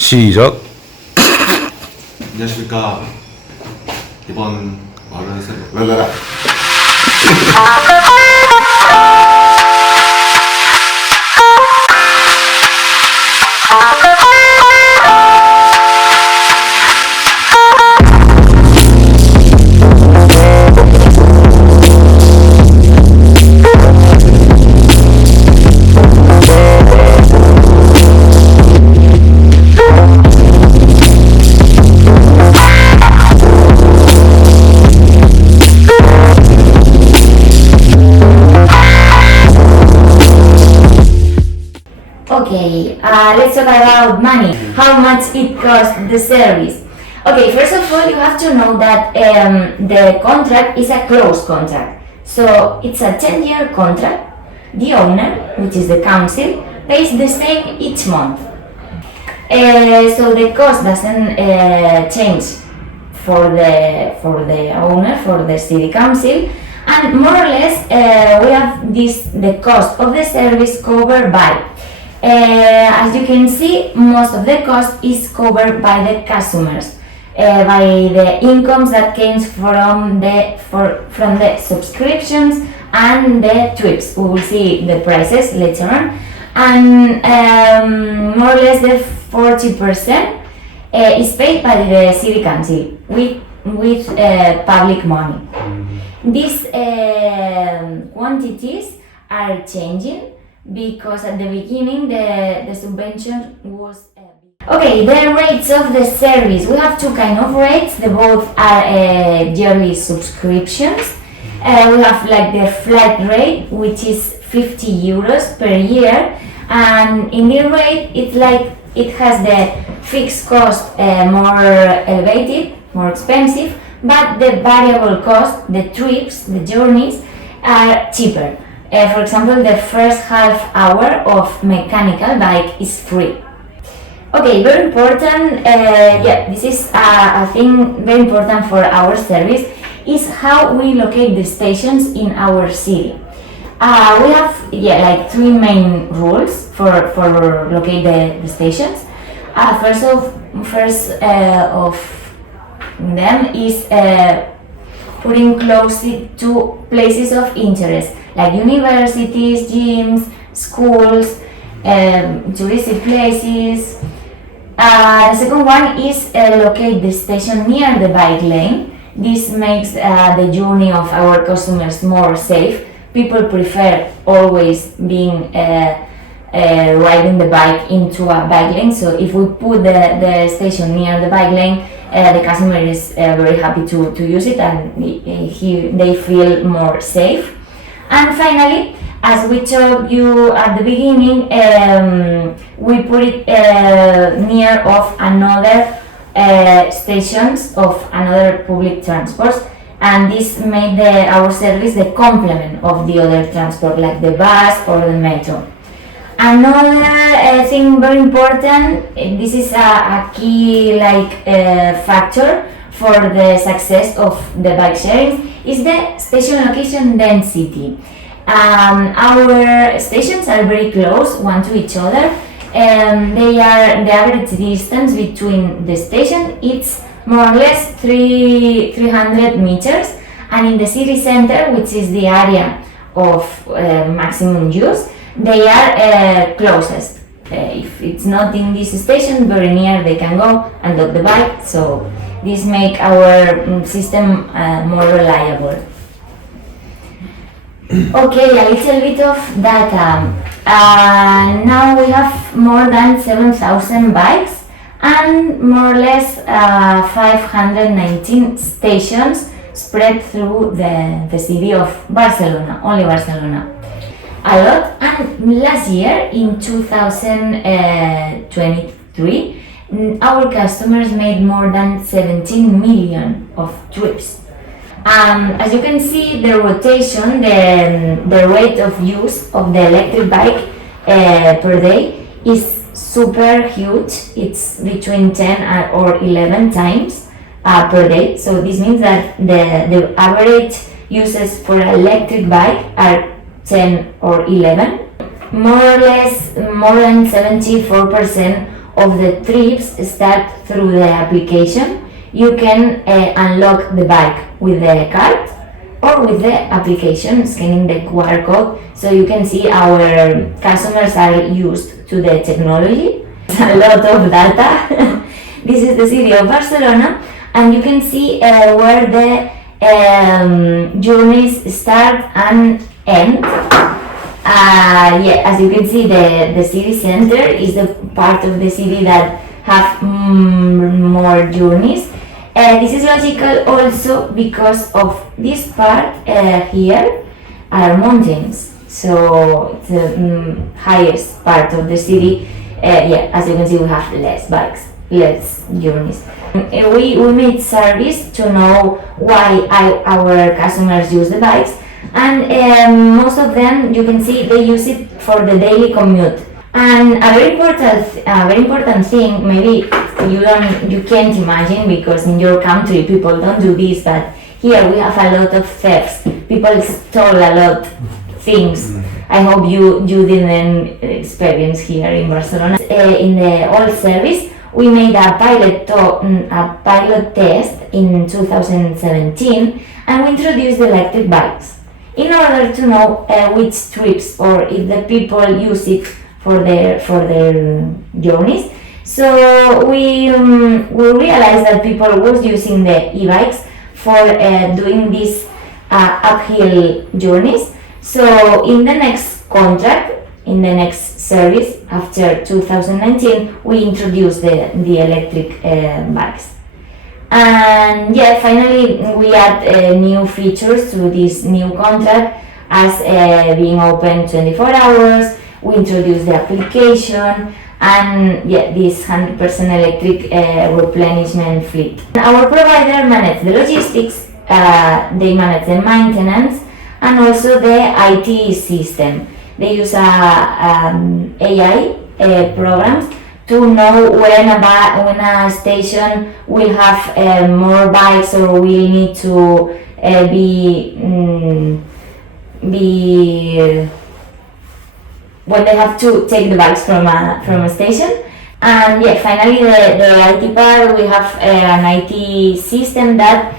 시작. 안녕하십니까. 이번 마을은 랄라라. Okay, let's talk about money. How much it costs the service? Okay, first of all, you have to know that the contract is a closed contract. So it's a 10-year contract. The owner, which is the council, pays the same each month. So the cost doesn't change for the owner, for the city council, and more or less we have the cost of the service covered by. As you can see, most of the cost is covered by the customers, by the incomes that comes from the subscriptions and the trips. We will see the prices later on, and more or less the 40% is paid by the city council with public money. These quantities are changing, because at the beginning the subvention was okay. The rates of the service, we have two kind of rates. The both are yearly subscriptions. We have like the flat rate, which is 50 euros per year, and in the rate it's like it has the fixed cost more elevated, more expensive, but the variable cost, the trips, the journeys are cheaper. For example, the first half hour of mechanical bike is free. Okay, very important, this is a thing very important for our service, is how we locate the stations in our city. We have like three main rules for locate the stations. First of them is putting close to places of interest, like universities, gyms, schools, touristic places. The second one is locate the station near the bike lane. This makes the journey of our customers more safe. People prefer always being riding the bike into a bike lane, so if we put the station near the bike lane, the customer is very happy to use it, and they feel more safe. And finally, as we told you at the beginning, we put it near of another stations of another public transports, and this made our service the complement of the other transport, like the bus or the metro. Another thing very important, this is a key factor for the success of the bike sharing, is the station location density. Our stations are very close one to each other, and they are the average distance between the station, it's more or less 300 meters, and in the city center, which is the area of maximum use, they are closest. If it's not in this station, very near, they can go and load the bike, so this make our system more reliable. Okay, a little bit of data. Now we have more than 7,000 bikes and more or less 519 stations spread through the city of Barcelona, only Barcelona. A lot. And last year, in 2023, our customers made more than 17 million of trips. As you can see, the rotation, the rate of use of the electric bike per day is super huge. It's between 10 or 11 times per day. So this means that the average uses for electric bike are 10 or 11. More or less, more than 74% of the trips start through the application. You can unlock the bike with the card or with the application, scanning the QR code, so you can see our customers are used to the technology. It's a lot of data. This is the city of Barcelona, and you can see where the journeys start and end. As you can see, the city center is the part of the city that have more journeys. This is logical also because of this part here are mountains, so it's the highest part of the city. As you can see, we have less bikes, less journeys. We made service to know why our customers use the bikes, and most of them, you can see, they use it for the daily commute. And a very important thing, maybe you can't imagine because in your country people don't do this, but here we have a lot of thefts. People stole a lot things. I hope you didn't experience here in Barcelona. In the old service, we made a pilot test in 2017, and we introduced electric bikes in order to know which trips or if the people use it for their journeys. So we realized that people was using the e-bikes for doing these uphill journeys. So in the next contract, in the next service after 2019, we introduced the electric bikes. And finally we add new features to this new contract, as being open 24 hours. We introduced the application and this 100% electric replenishment fleet. Our provider manages the logistics, they manage the maintenance, and also the IT system. They use AI programs to know when a station will have more bikes or will need to when they have to take the bikes from a station. And finally the IT part, we have an IT system that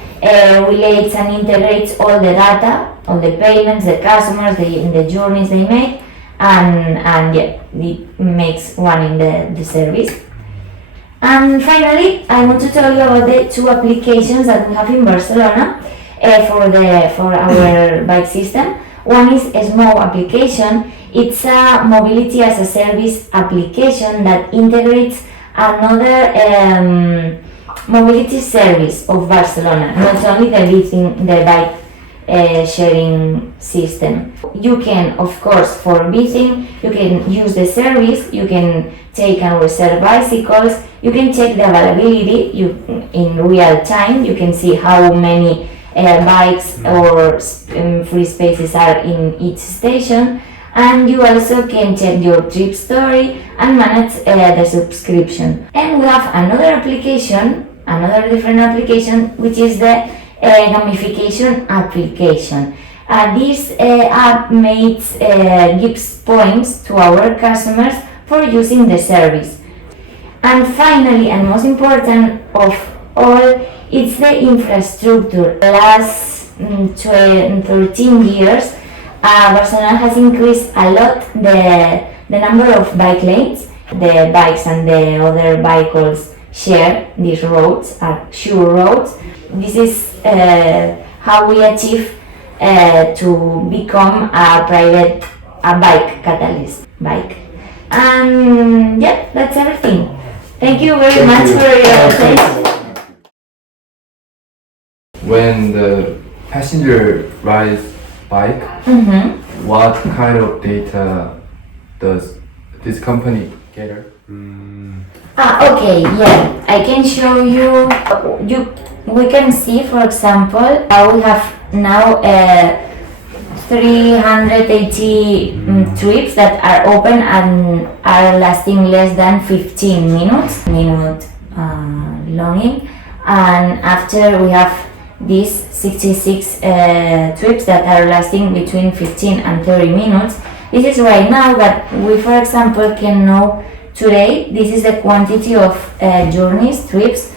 relates and integrates all the data, all the payments, the customers, the journeys they make, and it makes running the service. And finally, I want to tell you about the two applications that we have in Barcelona for our bike system. One is a small application. It's a mobility as a service application that integrates another mobility service of Barcelona, not only the bike sharing system. You can, of course, for biking, you can use the service, you can take and reserve bicycles, you can check the availability in real time, you can see how many bikes or free spaces are in each station, and you also can check your trip story and manage the subscription. And we have another different application, which is the gamification application. This app gives points to our customers for using the service. And finally, and most important of all, it's the infrastructure. The last 13 years, Barcelona has increased a lot the number of bike lanes. The bikes and the other vehicles share these roads, are sure roads. This is how we achieve to become a private bike catalyst bike. And that's everything. Thank you very much for your attention. When the passenger rides bike, what kind of data does this company gather? Okay, I can show you. We can see, for example, we have now 380 trips that are open and are lasting less than 15 minutes longing, and after we have these 66 trips that are lasting between 15 and 30 minutes. This is right now, but we, for example, can know today this is the quantity of journeys, trips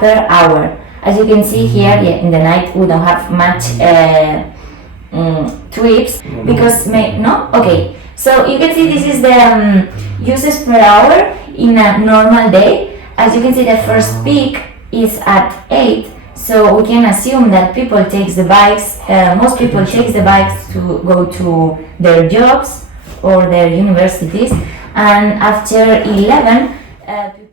per hour. As you can see here, yeah, in the night we don't have much trips because no? Okay, so you can see this is the uses per hour in a normal day. As you can see, the first peak is at 8, so we can assume that people takes the bikes, most people takes the bikes to go to their jobs or their universities, and after 11, people